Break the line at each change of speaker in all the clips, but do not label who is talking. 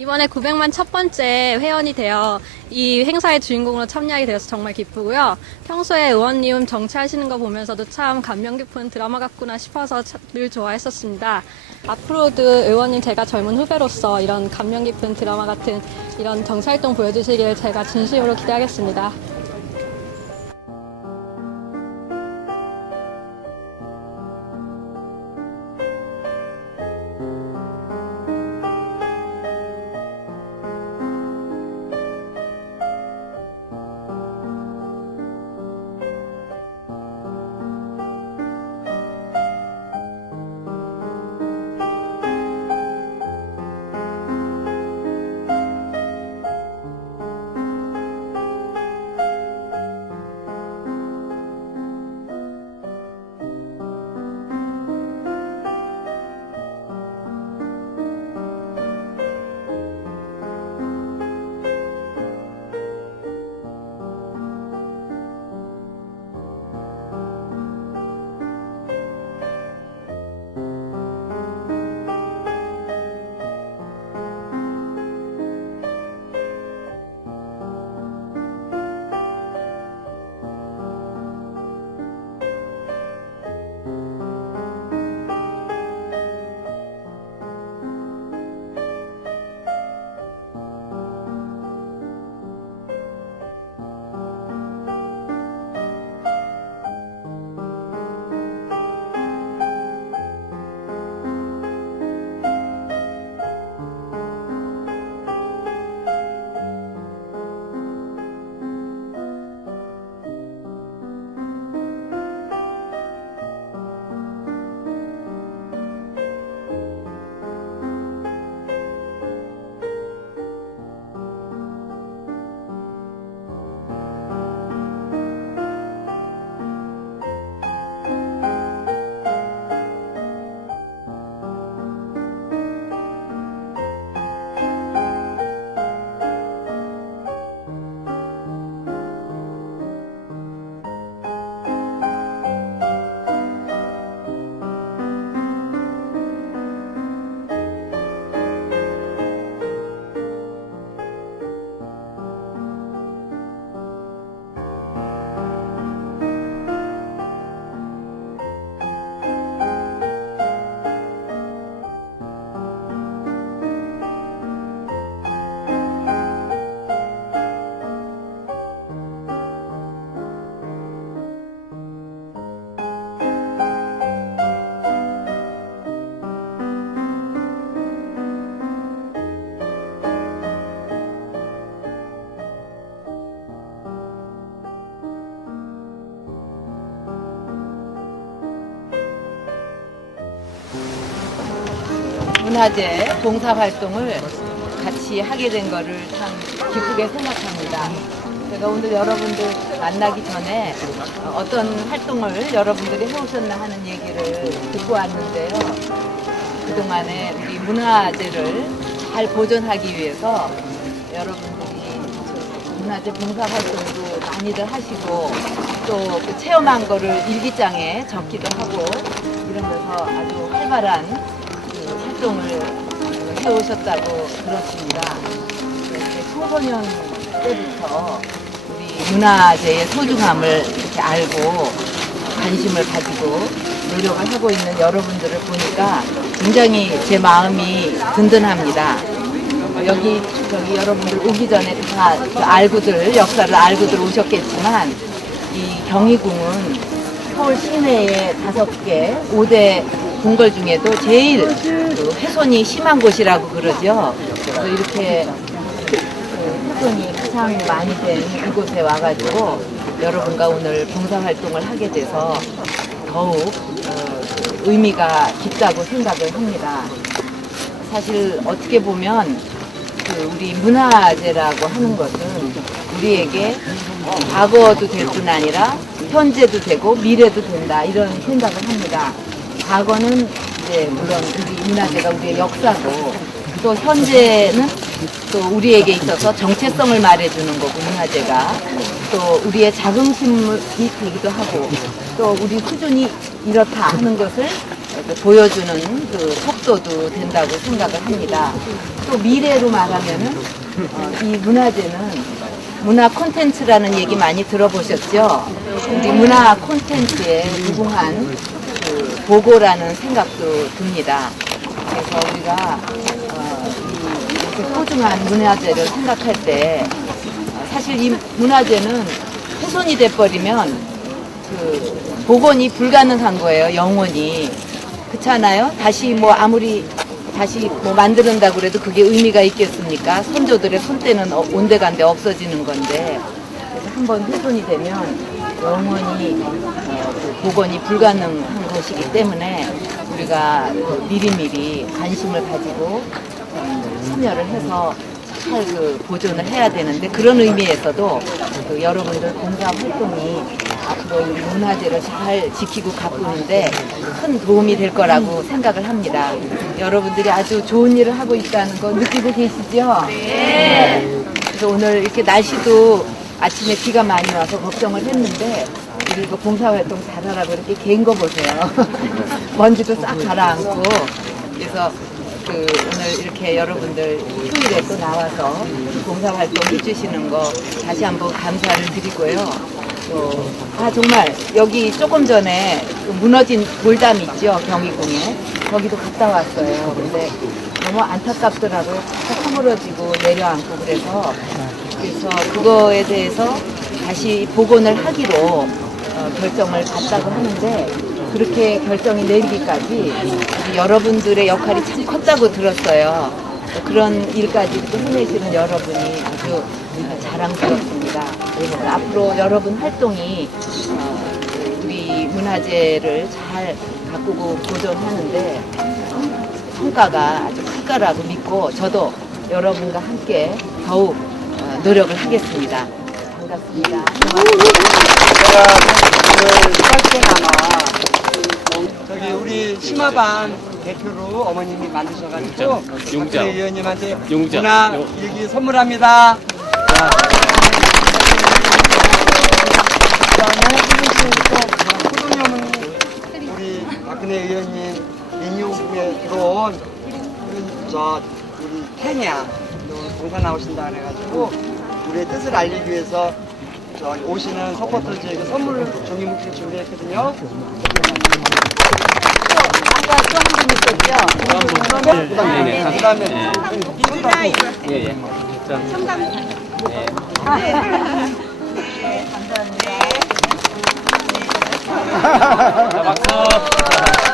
이번에 900만 첫 번째 회원이 되어 이 행사의 주인공으로 참여하게 되어서 정말 기쁘고요. 평소에 의원님 정치하시는 거 보면서도 참 감명 깊은 드라마 같구나 싶어서 참- 늘 좋아했었습니다. 앞으로도 의원님 제가 젊은 후배로서 이런 감명 깊은 드라마 같은 이런 정치 활동 보여주시길 제가 진심으로 기대하겠습니다.
문화재 봉사 활동을 같이 하게 된 거를 참 기쁘게 생각합니다. 제가 오늘 여러분들 만나기 전에 어떤 활동을 여러분들이 해오셨나 하는 얘기를 듣고 왔는데요. 그동안에 우리 문화재를 잘 보존하기 위해서 여러분들이 문화재 봉사 활동도 많이들 하시고 또 그 체험한 거를 일기장에 적기도 하고 이러면서 아주 활발한 그 활동을 해오셨다고 들었습니다. 청소년 때부터 우리 문화재의 소중함을 이렇게 알고 관심을 가지고 노력을 하고 있는 여러분들을 보니까 굉장히 제 마음이 든든합니다. 여기 저기 여러분들 오기 전에 다그 알고들 역사를 알고들 오셨겠지만 이 경희궁은 서울 시내에 다섯 개 5대 궁궐 중에도 제일 그 훼손이 심한 곳이라고 그러죠. 그래서 이렇게 그 훼손이 가장 많이 된 이곳에 와가지고 여러분과 오늘 봉사활동을 하게 돼서 더욱 어, 의미가 깊다고 생각을 합니다. 사실 어떻게 보면 그 우리 문화재라고 하는 것은 우리에게 어, 과거도 될 뿐 아니라 현재도 되고 미래도 된다 이런 생각을 합니다. 과거는 이제 물론 우리 문화재가 우리의 역사고 또 현재는 또 우리에게 있어서 정체성을 말해주는 거고 문화재가 또 우리의 자긍심이 되기도 하고 또 우리 수준이 이렇다 하는 것을 그 보여주는 그 속도도 된다고 생각을 합니다. 또 미래로 말하면은 어, 이 문화제는 문화 콘텐츠라는 얘기 많이 들어보셨죠? 우리 문화 콘텐츠에 무궁한 그 보고라는 생각도 듭니다. 그래서 우리가 어, 이 이렇게 소중한 문화재를 생각할 때 어, 사실 이 문화재는 훼손이 돼버리면 그 복원이 불가능한 거예요, 영원히. 그렇잖아요? 다시 뭐 아무리 다시 뭐 만드는다고 그래도 그게 의미가 있겠습니까? 선조들의 손때는 어- 온데간데 없어지는 건데 그래서 한번 훼손이 되면 영원히 복원이 불가능한 것이기 때문에 우리가 그 미리미리 관심을 가지고 어, 참여를 해서 잘 그 보존을 해야 되는데 그런 의미에서도 그 여러분들 봉사 활동이 앞으로 우리 문화재를 잘 지키고 가꾸는데 큰 도움이 될 거라고 생각을 합니다. 여러분들이 아주 좋은 일을 하고 있다는 거 느끼고 계시죠? 네. 그래서 오늘 이렇게 날씨도 아침에 비가 많이 와서 걱정을 했는데 이거 봉사활동 잘하라고 이렇게 개인 거 보세요. 먼지도 싹 가라앉고 그래서 그 오늘 이렇게 여러분들 휴일에 또 나와서 봉사활동 해주시는 거 다시 한번 감사를 드리고요. 또, 아 정말 여기 조금 전에 그 무너진 돌담 있죠 경희궁에 거기도 갔다 왔어요. 근데 너무 안타깝더라고요. 다 허물어지고 내려앉고 그래서 그래서 그거에 대해서 다시 복원을 하기로 어, 결정을 갔다고 하는데 그렇게 결정이 내리기까지 여러분들의 역할이 참 컸다고 들었어요. 그런 일까지 해내시는 여러분이 아주 자랑스럽습니다. 앞으로 여러분 활동이 어, 우리 문화재를 잘 가꾸고 보존하는데 성과가 아주 클 거라고 믿고 저도 여러분과 함께 더욱 어, 노력을 하겠습니다. 반갑습니다.
제가 그 짧게나마 저기 우리 심화반 대표로 어머님이 만드셔가지고. 박근혜 의원님한테
용자.
문화
용-
일기 선물합니다. 그다음에 호동이 어머니 우리 박근혜 의원님 민요국에 들어온 우리 저 우리 케냐 봉사 나오신다 그래가지고 우리의 뜻을 알리기 위해서 저 오시는 서포터즈에게 선물 종이 묶기 준비했거든요.
아까 또한분 있었죠?
그 다음에
네.
그다음에 네.
예, 예. 자, 자, 박수.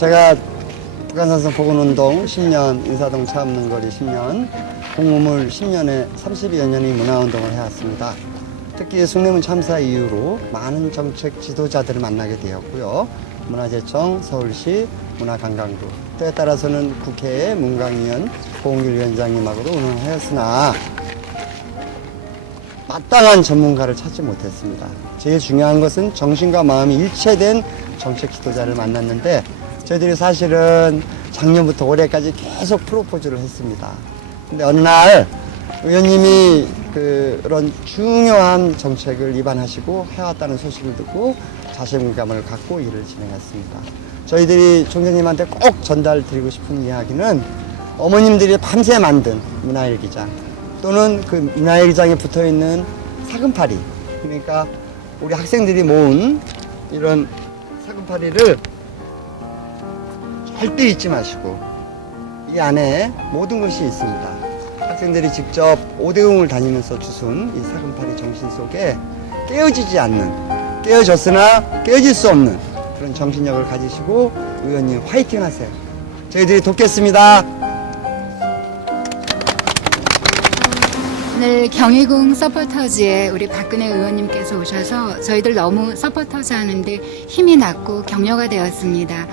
제가 북한산성 보건운동 10년, 인사동 차없는 거리 10년, 공무물 10년에 30여 년의 문화운동을 해왔습니다. 특히 숭례문 참사 이후로 많은 정책 지도자들을 만나게 되었고요. 문화재청, 서울시, 문화관광부, 때에 따라서는 국회의 문광위원, 고은길 위원장님하고도 운영하였으나 마땅한 전문가를 찾지 못했습니다. 제일 중요한 것은 정신과 마음이 일체된 정책 지도자를 만났는데 저희들이 사실은 작년부터 올해까지 계속 프로포즈를 했습니다. 근데 어느 날 의원님이 그런 중요한 정책을 입안하시고 해왔다는 소식을 듣고 자신감을 갖고 일을 진행했습니다. 저희들이 총장님한테 꼭 전달드리고 싶은 이야기는 어머님들이 밤새 만든 문화일기장 또는 그 문화일기장에 붙어 있는 사금파리 그러니까 우리 학생들이 모은 이런 사금파리를 절대 잊지 마시고 이 안에 모든 것이 있습니다. 학생들이 직접 오대공을 다니면서 주순 이 사금파리 정신 속에 깨어지지 않는 깨어졌으나 깨어질 수 없는 그런 정신력을 가지시고 의원님 화이팅 하세요. 저희들이 돕겠습니다.
오늘 경희궁 서포터즈에 우리 박근혜 의원님께서 오셔서 저희들 너무 서포터즈 하는데 힘이 났고 격려가 되었습니다.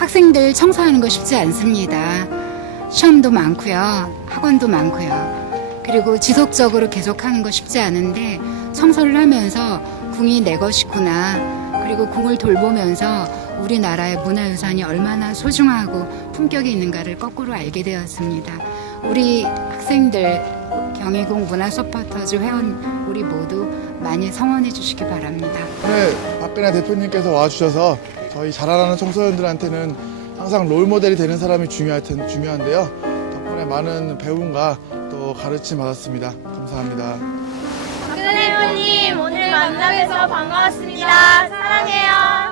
학생들 청소하는 거 쉽지 않습니다. 시험도 많고요. 학원도 많고요. 그리고 지속적으로 계속하는 거 쉽지 않은데 청소를 하면서 궁이 내 것이구나. 그리고 궁을 돌보면서 우리나라의 문화유산이 얼마나 소중하고 품격이 있는가를 거꾸로 알게 되었습니다. 우리 학생들 경희궁 문화 서포터즈 회원 우리 모두 많이 성원해 주시기 바랍니다.
오늘 박근혜 대표님께서 와주셔서 저희 자라나는 청소년들한테는 항상 롤 모델이 되는 사람이 중요할 텐 중요한데요. 덕분에 많은 배움과 또 가르침 받았습니다. 감사합니다.
박근혜 대표님 오늘 만나뵈서 반가웠습니다. 사랑해요.